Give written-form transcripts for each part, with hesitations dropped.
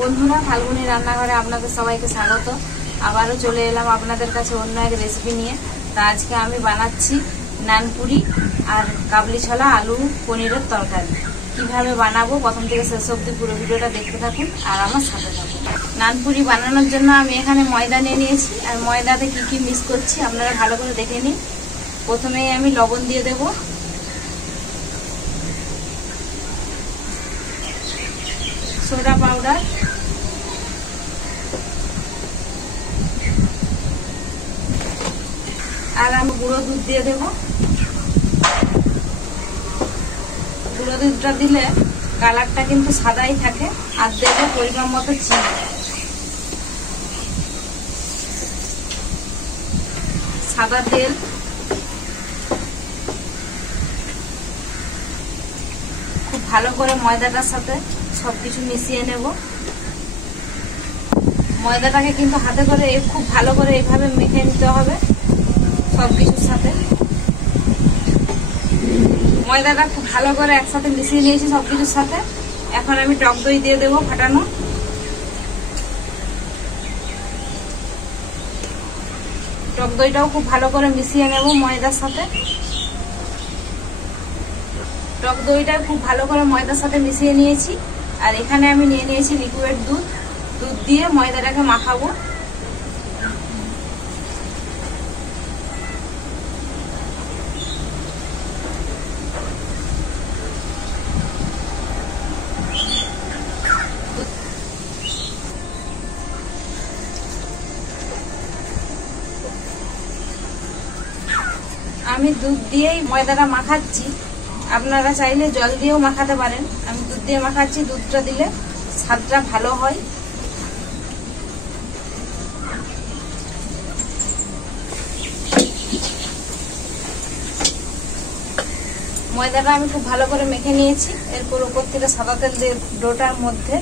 বন্ধুরা, ফাল্গুনি রান্নাঘরে আপনাদের সবাইকে স্বাগত। আবারও চলে এলাম আপনাদের কাছে অন্য এক রেসিপি নিয়ে। তা আজকে আমি বানাচ্ছি নানপুরি আর কাবলি ছোলা আলু পনিরের তরকারি। কিভাবে বানাবো প্রথম থেকে শেষ অবধি পুরো ভিডিওটা দেখতে থাকুন আর আমার সাথে থাকুন। নানপুরি বানানোর জন্য আমি এখানে ময়দা নিয়ে নিয়েছি, আর ময়দাতে কি কি মিক্স করছি আপনারা ভালো করে দেখে নিন। প্রথমেই আমি লবণ দিয়ে দেব, সোডা পাউডার, আর আমি গুঁড়ো দুধ দিয়ে দেব। গুঁড়ো দুধটা দিলে কালারটা কিন্তু সাদাই থাকে। আর দেব পরিমাণ মতো চিনি, সাদা তেল, খুব ভালো করে ময়দাটার সাথে সবকিছু মিশিয়ে নেব। ময়দাটাকে কিন্তু হাতে করে খুব ভালো করে এইভাবে মেখে নিতে হবে সবকিছুর সাথে। ময়দাটা খুব ভালো করে একসাথে মিশিয়ে নিয়েছি সবকিছুর সাথে। এখন আমি টক দই দিয়ে দেবো ফাটানো। টক দইটাও খুব ভালো করে মিশিয়ে নেব ময়দার সাথে। টক দইটা খুব ভালো করে ময়দার সাথে মিশিয়ে নিয়েছি। আর এখানে আমি নিয়ে নিয়েছি লিকুইড দুধ। দুধ দিয়ে ময়দাটাকে মাখাবো। আমি দুধ দিয়েই ময়দাটা মাখাচ্ছি, আপনারা চাইলে জল দিয়েও মাখাতে পারেন। আমি দুধ দিয়ে মাখাচ্ছি, দুধটা দিলে স্বাদটা ভালো হয়। ময়দাটা আমি খুব ভালো করে মেখে নিয়েছি। এরপর উপর থেকে সাদা তেল দিয়ে ডোটার মধ্যে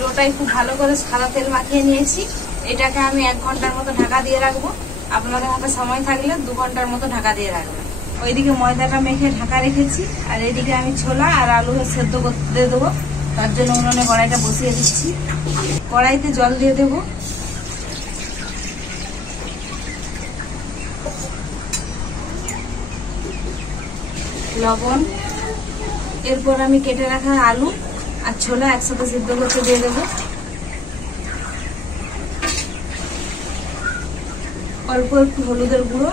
ডোটাই খুব ভালো করে সাদা তেল মাখিয়ে নিয়েছি। এটাকে আমি 1 ঘন্টার মতো ঢাকা দিয়ে রাখবো। আপনাদের হাতে সময় থাকলে 2 ঘন্টার মতো ঢাকা দিয়ে রাখবেন। ওইদিকে ময়দাটা মেখে ঢাকা রেখেছি, আর এইদিকে আমি ছোলা আর আলু সেদ্ধ করতে দেবো। তার জন্য উনুনে কড়াইটা বসিয়ে দিচ্ছি। কড়াইতে জল দিয়ে দেব। লবণ, এরপর আমি কেটে রাখা আলু আর ছোলা একসাথে সিদ্ধ করতে দিয়ে দেবো। অল্প একটু হলুদের গুঁড়ো,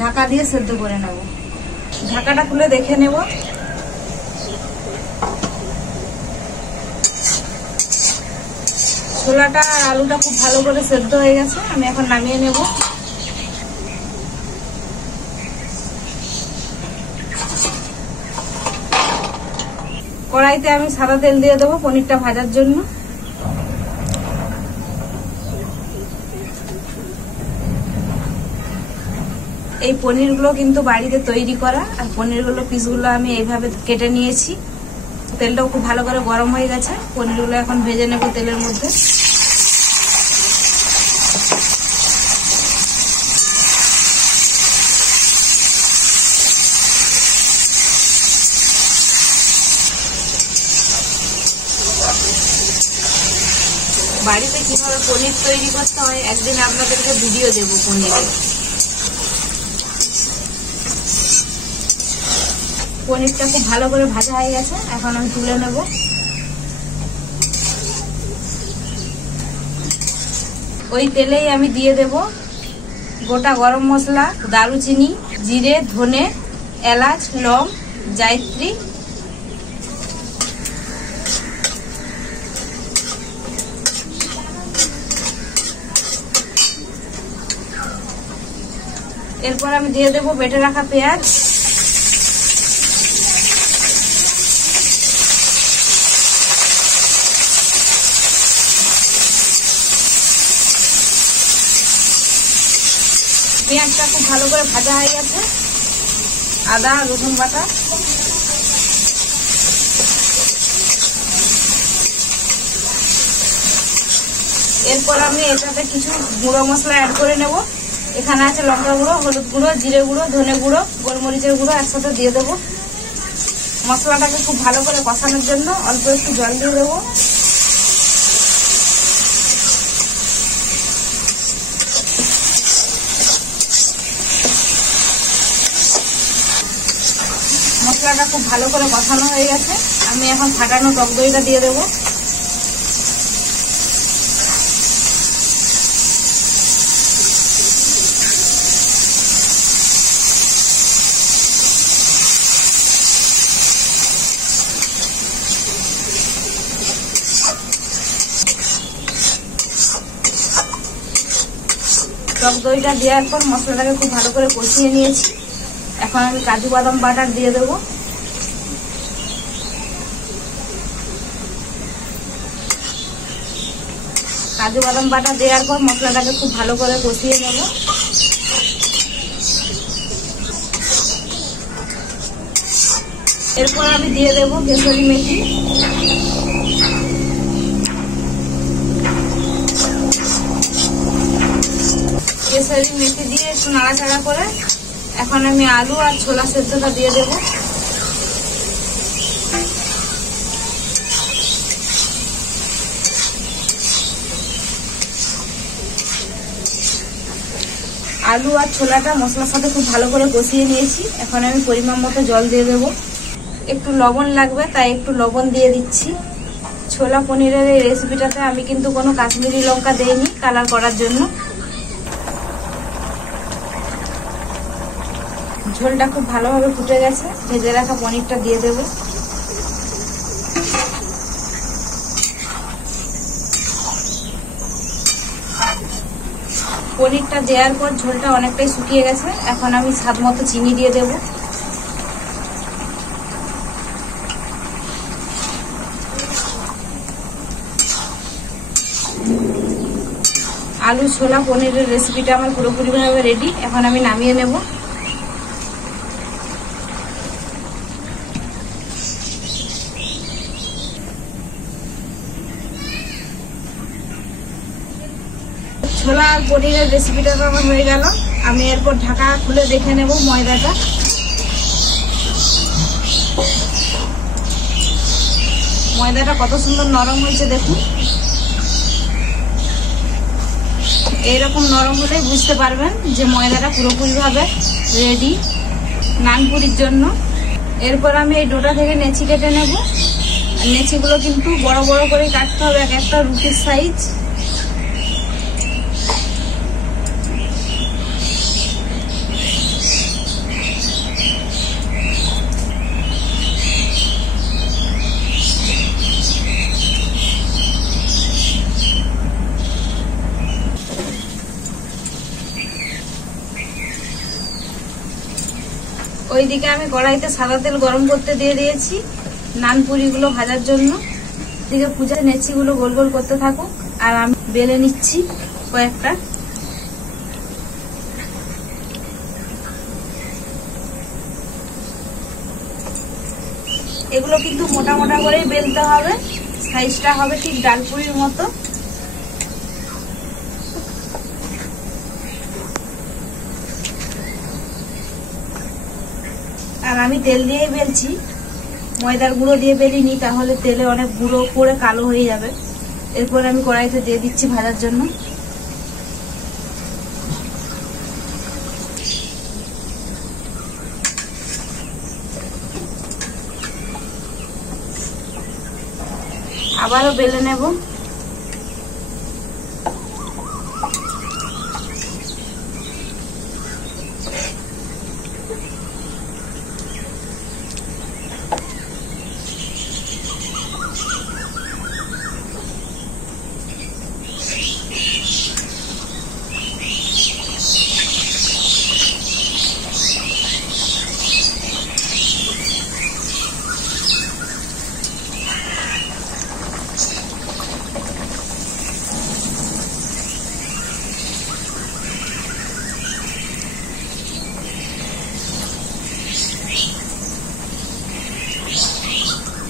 ঢাকা দিয়ে সেদ্ধ করে নেব। ঢাকাটা খুলে দেখে নেব। ছোলাটা আর আলুটা খুব ভালো করে সেদ্ধ হয়ে গেছে। আমি এখন নামিয়ে নেব। কড়াইতে আমি সাদা তেল দিয়ে দেবো পনিরটা ভাজার জন্য। এই পনিরগুলো কিন্তু বাড়িতে তৈরি করা, আর পনিরগুলো পিসগুলো আমি এইভাবে কেটে নিয়েছি। তেলটাও খুব ভালো করে গরম হয়ে গেছে। পনিরগুলো এখন ভেজে নেব তেলের মধ্যে। বাড়িতে কিভাবে পনির তৈরি করতে হয় একদিন আপনাদেরকে ভিডিও দেব পনিরের। পনিরটা খুব ভালো করে ভাজা হয়ে গেছে, এখন আমি তুলে নেব। ওই তেলেই আমি দিয়ে দেব গোটা গরম মশলা, দারুচিনি, জিরে, ধনে, এলাচ, লং, জায়ত্রী, এরপর আমি দিয়ে দেব বেটে রাখা পেঁয়াজ, পেঁয়াজটা খুব ভালো করে ভাজা হয়ে গেছে। আদা রসুন বাটা, এরপর আমি এটাতে কিছু গুঁড়ো মশলা অ্যাড করে নেব। এখানে আছে লঙ্কা গুঁড়ো, হলুদ গুঁড়ো, জিরে গুঁড়ো, ধনে গুঁড়ো, গোলমরিচের গুঁড়ো একসাথে দিয়ে দেবো। মশলাটাকে খুব ভালো করে কষানোর জন্য অল্প একটু জল দিয়ে দেবো। মশলাটা খুব ভালো করে কষানো হয়ে গেছে। আমি এখন ফাটানো টক দইটা দিয়ে দেবো। টক দইটা দেওয়ার পর মশলাটাকে খুব ভালো করে কষিয়ে নিয়েছি। এখন আমি কাজু বাদাম বাটার দিয়ে দেবো। কাজু বাদাম বাটা দেওয়ার পর মশলাটাকে খুব ভালো করে কষিয়ে নেব। এরপর আমি দিয়ে দেব কেশরি মেথি। কেশরি মেথি দিয়ে একটু নাড়াচাড়া করে এখন আমি আলু আর ছোলা সেদ্ধটা দিয়ে দেব। আলু আর ছোলাটা মশলার সাথে খুব ভালো করে কষিয়ে নিয়েছি। এখন আমি পরিমাণ মতো জল দিয়ে দেব। একটু লবণ লাগবে তাই একটু লবণ দিয়ে দিচ্ছি। ছোলা পনিরের এই রেসিপিটাতে আমি কিন্তু কোনো কাশ্মীরি লঙ্কা দেইনি কালার করার জন্য। ঝোলটা খুব ভালোভাবে ফুটে গেছে। ভেজে রাখা পনিরটা দিয়ে দেব। পনিরটা দেওয়ার পর ঝোলটা অনেকটাই শুকিয়ে গেছে। এখন আমি স্বাদ মতো চিনি দিয়ে দেব। আলু ছোলা পনিরের রেসিপিটা আমার পুরোপুরিভাবে রেডি। এখন আমি নামিয়ে নেব। ছোলা আর পনিরের রেসিপিটা তো আমার হয়ে গেল। আমি এরপর ঢাকা খুলে দেখে নেব ময়দাটা। ময়দাটা কত সুন্দর নরম হয়েছে দেখুন। এইরকম নরম হলেই বুঝতে পারবেন যে ময়দাটা পুরোপুরিভাবে রেডি নানপুরির জন্য। এরপর আমি এই ডোটা থেকে নেচি কেটে নেব। আর নেচিগুলো কিন্তু বড় বড় করে কাটতে হবে, এক একটা রুটির সাইজ। ওইদিকে আমি কড়াইতে সাদা তেল গরম করতে দিয়ে দিয়েছি নানপুরিগুলো ভাজার জন্য। এদিকে পূজার নেচিগুলো গোল গোল করতে থাকুক আর আমি বেলে নিচ্ছি কয়েকটা। এগুলো কিন্তু মোটা মোটা করে বেলতে হবে, সাইজটা হবে ঠিক ডালপুরির মতো। আর আমি তেল দিয়েই বেলছি, ময়দার গুঁড়ো দিয়ে বেলিনি, তাহলে তেলে অনেক গুঁড়ো করে কালো হয়ে যাবে। এরপর আমি কড়াইতে দিয়ে দিচ্ছি ভাজার জন্য। আবারও বেলে নেব।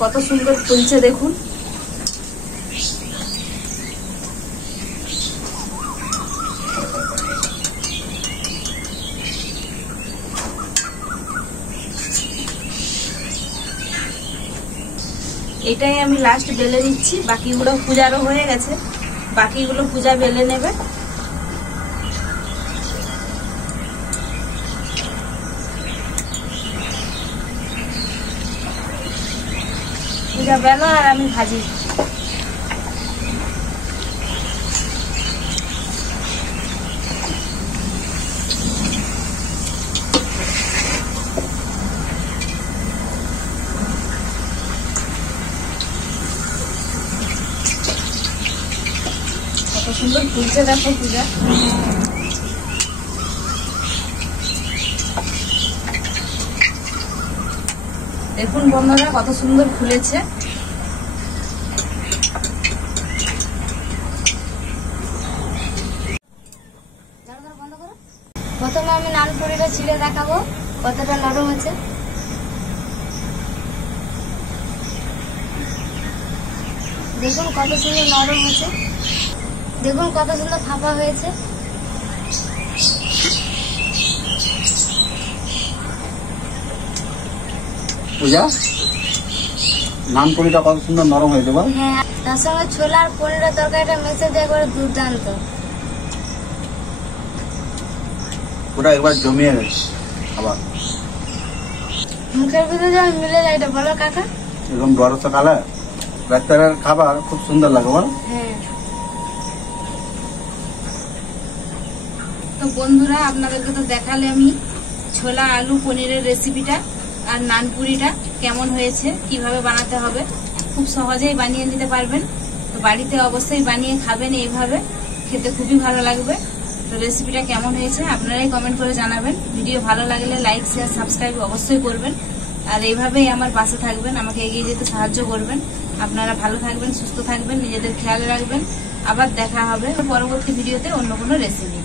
কত সুন্দর ফুলছে দেখুন। এটাই আমি লাস্ট বেলে নিচ্ছি, বাকিগুলো পূজারও হয়ে গেছে, বাকিগুলো পূজা বেলে নেবে। পূজা বেলো আর আমি ভাজি। কত সুন্দর ফুলছে দেখো পূজা। দেখুন বন্ধুরা কত সুন্দর ফুলেছে। প্রথমে আমি নানপুরিটা ছিঁড়ে দেখাবো কতটা নরম আছে। দেখুন কত সুন্দর নরম হয়েছে, দেখুন কত সুন্দর ফাঁপা হয়েছে। পূজা নানপুরিটা কত সুন্দর নরম হয়েছে বল। হ্যাঁ, তার সঙ্গে ছোলার পনিরের তরকারিটা মেশে দিয়ে করে দুর্দান্ত। ওটা একবার জমিয়ে গেছে আবার মুখের ভিতরে যেন মিলে যায়, এটা বলো কাকা। এরকম বরস কালার রাত্রের খাবার খুব সুন্দর লাগে বল। হ্যাঁ, তো বন্ধুরা আপনাদেরকে তো দেখালে আমি ছোলা আলু পনিরের রেসিপিটা আর নানপুরিটা কেমন হয়েছে, কিভাবে বানাতে হবে। খুব সহজেই বানিয়ে নিতে পারবেন, তো বাড়িতে অবশ্যই বানিয়ে খাবেন, এইভাবে খেতে খুবই ভালো লাগবে। তো রেসিপিটা কেমন হয়েছে আপনারাই কমেন্ট করে জানাবেন। ভিডিও ভালো লাগলে লাইক শেয়ার সাবস্ক্রাইব অবশ্যই করবেন, আর এইভাবেই আমার পাশে থাকবেন, আমাকে এগিয়ে যেতে সাহায্য করবেন। আপনারা ভালো থাকবেন, সুস্থ থাকবেন, নিজেদের খেয়াল রাখবেন। আবার দেখা হবে পরবর্তী ভিডিওতে অন্য কোনো রেসিপি।